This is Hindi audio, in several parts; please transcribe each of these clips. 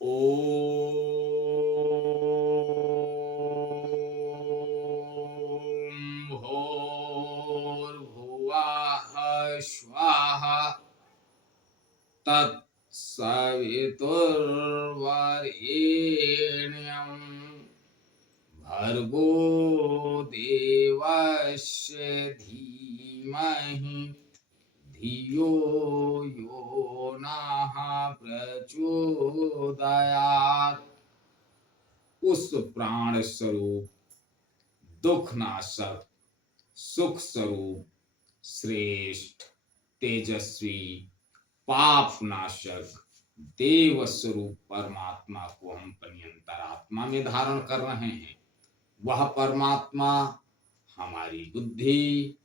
ॐ भूर्भुवः स्वः तत्सवितुर्वरेण्यं भर्गो देवस्य धीमहि धियो यो नः प्रचोदयात्। उस प्राण स्वरूप, दुख नाशक, सुख स्वरूप, श्रेष्ठ, तेजस्वी, पाप नाशक, देव स्वरूप परमात्मा को हम अपनी अंतरात्मा में धारण कर रहे हैं। वह परमात्मा हमारी बुद्धि,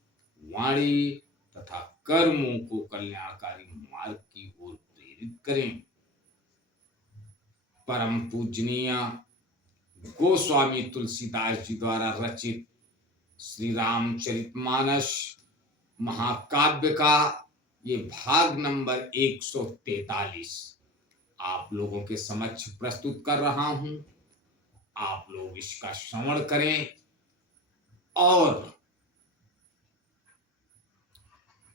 वाणी तथा कर्मों को कल्याणकारी मार्ग की ओर प्रेरित करें। परम पूजनीय गोस्वामी तुलसीदास जी द्वारा रचित श्री रामचरितमानस महाकाव्य का ये भाग नंबर 143 आप लोगों के समक्ष प्रस्तुत कर रहा हूं। आप लोग इसका श्रवण करें और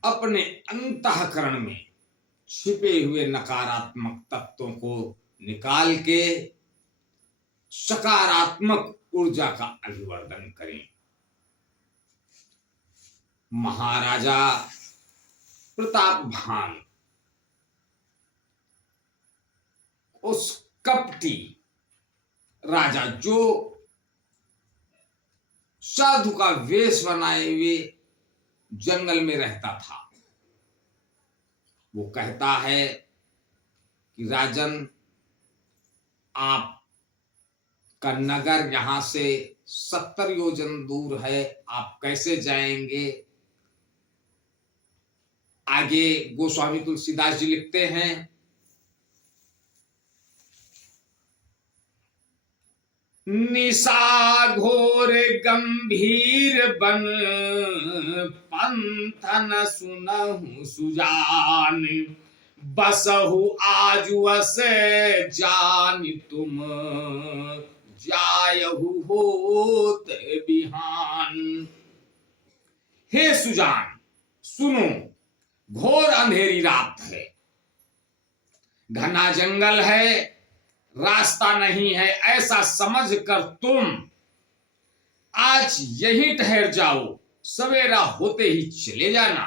अपने अंतःकरण में छिपे हुए नकारात्मक तत्वों को निकाल के सकारात्मक ऊर्जा का अभिवर्धन करें। महाराजा प्रतापभान उस कपटी राजा जो साधु का वेश बनाए हुए जंगल में रहता था, वो कहता है कि राजन, आप का नगर यहां से 70 योजन दूर है, आप कैसे जाएंगे? आगे गोस्वामी तुलसीदास जी लिखते हैं, निशा घोर गंभीर बन पंथन सुनहु सुजान, बसहु आज वस जान तुम जायहु होत बिहान। हे सुजान सुनो, घोर अंधेरी रात है, घना जंगल है, रास्ता नहीं है, ऐसा समझ कर तुम आज यहीं ठहर जाओ, सवेरा होते ही चले जाना।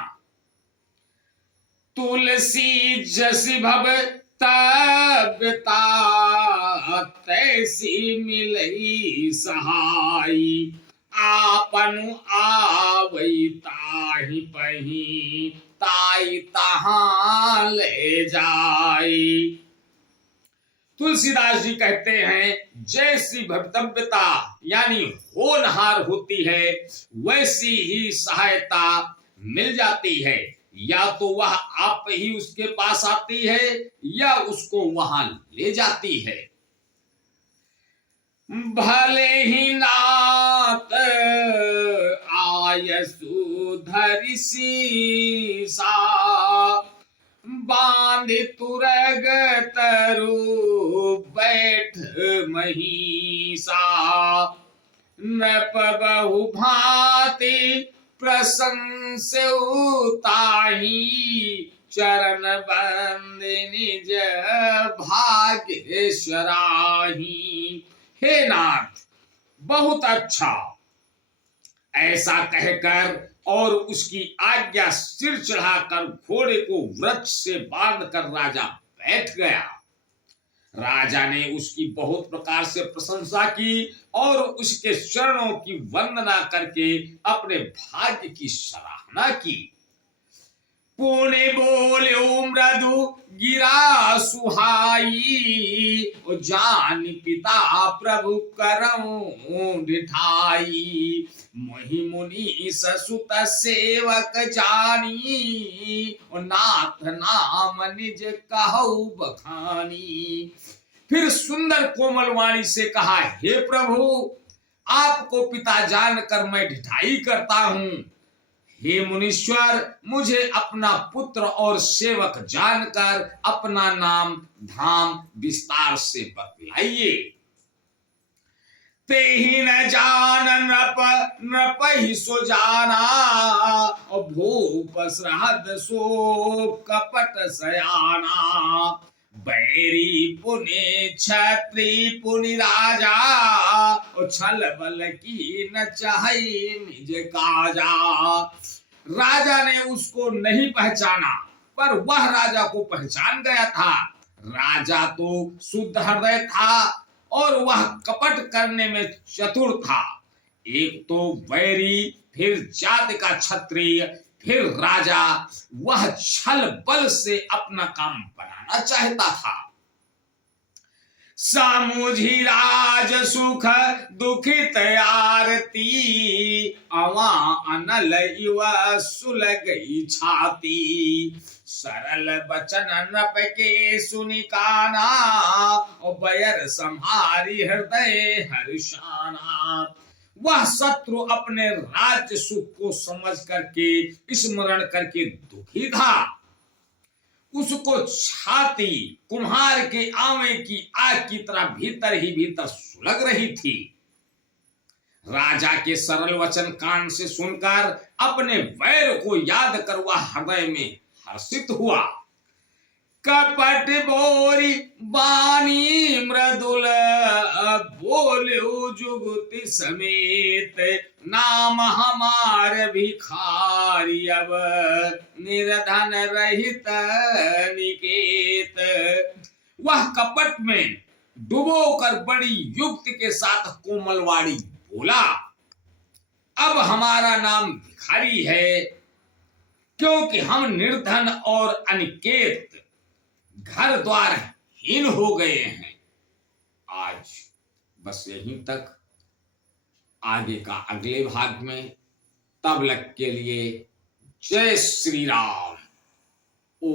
तुलसी जसी भव तबता तैसी मिलई सहाई, आपनु आवई ताहि पही ताई तहां ले जाई। तुलसीदास जी कहते हैं, जैसी भवितव्यता यानी होनहार होती है, वैसी ही सहायता मिल जाती है। या तो वह आप ही उसके पास आती है या उसको वहां ले जाती है। भले ही नात आय सुधरि सीसा, बांध तुरग तरु बैठ महिषा, न पबहु भांति प्रशंसउ ताहि, चरण बंद निज भाग्य सराही। हे नाथ, बहुत अच्छा। ऐसा कहकर और उसकी आज्ञा सिर चढ़ाकर घोड़े को वृक्ष से बांधकर राजा बैठ गया। राजा ने उसकी बहुत प्रकार से प्रशंसा की और उसके चरणों की वंदना करके अपने भाग्य की सराहना की। पुण्य बोल्यो मृदु गिरा सुहाई, जान पिता प्रभु करऊं डिठाई, मोहि मुनि ससुत सेवक जानी, नाथ नाम निज कहु बखानी। फिर सुंदर कोमल वाणी से कहा, हे प्रभु, आपको पिता जानकर मैं ढिठाई करता हूं। हे मुनीश्वर, मुझे अपना पुत्र और सेवक जानकर अपना नाम धाम विस्तार से बतलाइए। ते ही न जान नृप ही सो जाना, और भूप सहद सो कपट सयाना। बैरी पुनि क्षत्रि पुनि राजा, और छल बल की न चाहे निज काजा। राजा ने उसको नहीं पहचाना, पर वह राजा को पहचान गया था। राजा तो शुद्ध हृदय था और वह कपट करने में चतुर था। एक तो वैरी, फिर जाति का क्षत्रिय, फिर राजा, वह छल बल से अपना काम बनाना चाहता था। सामुझी राज सुख दुखित आरती, अवा अनल इव सुलगई छाती। सरल बचन नृप के सुनि काना, और बयर संहारी हृदय हर्षाना। वह शत्रु अपने राज्य सुख को समझ करके, स्मरण करके दुखी था। उसको छाती कुम्हार के आवे की आग की तरह भीतर ही भीतर सुलग रही थी। राजा के सरल वचन कान से सुनकर अपने वैर को याद कर वह हृदय में हर्षित हुआ। कपट बोरी बानी मृदुल, बोलो जुगति समेत। नाम हमार भिखारी, अब निर्धन रहित निकेत। वह कपट में डुबो कर बड़ी युक्ति के साथ कोमलवाड़ी बोला, अब हमारा नाम भिखारी है, क्योंकि हम निर्धन और अनिकेत, घर द्वार हीन हो गए हैं। आज बस यहीं तक, आगे का अगले भाग में। तब तक के लिए जय श्री राम। ओ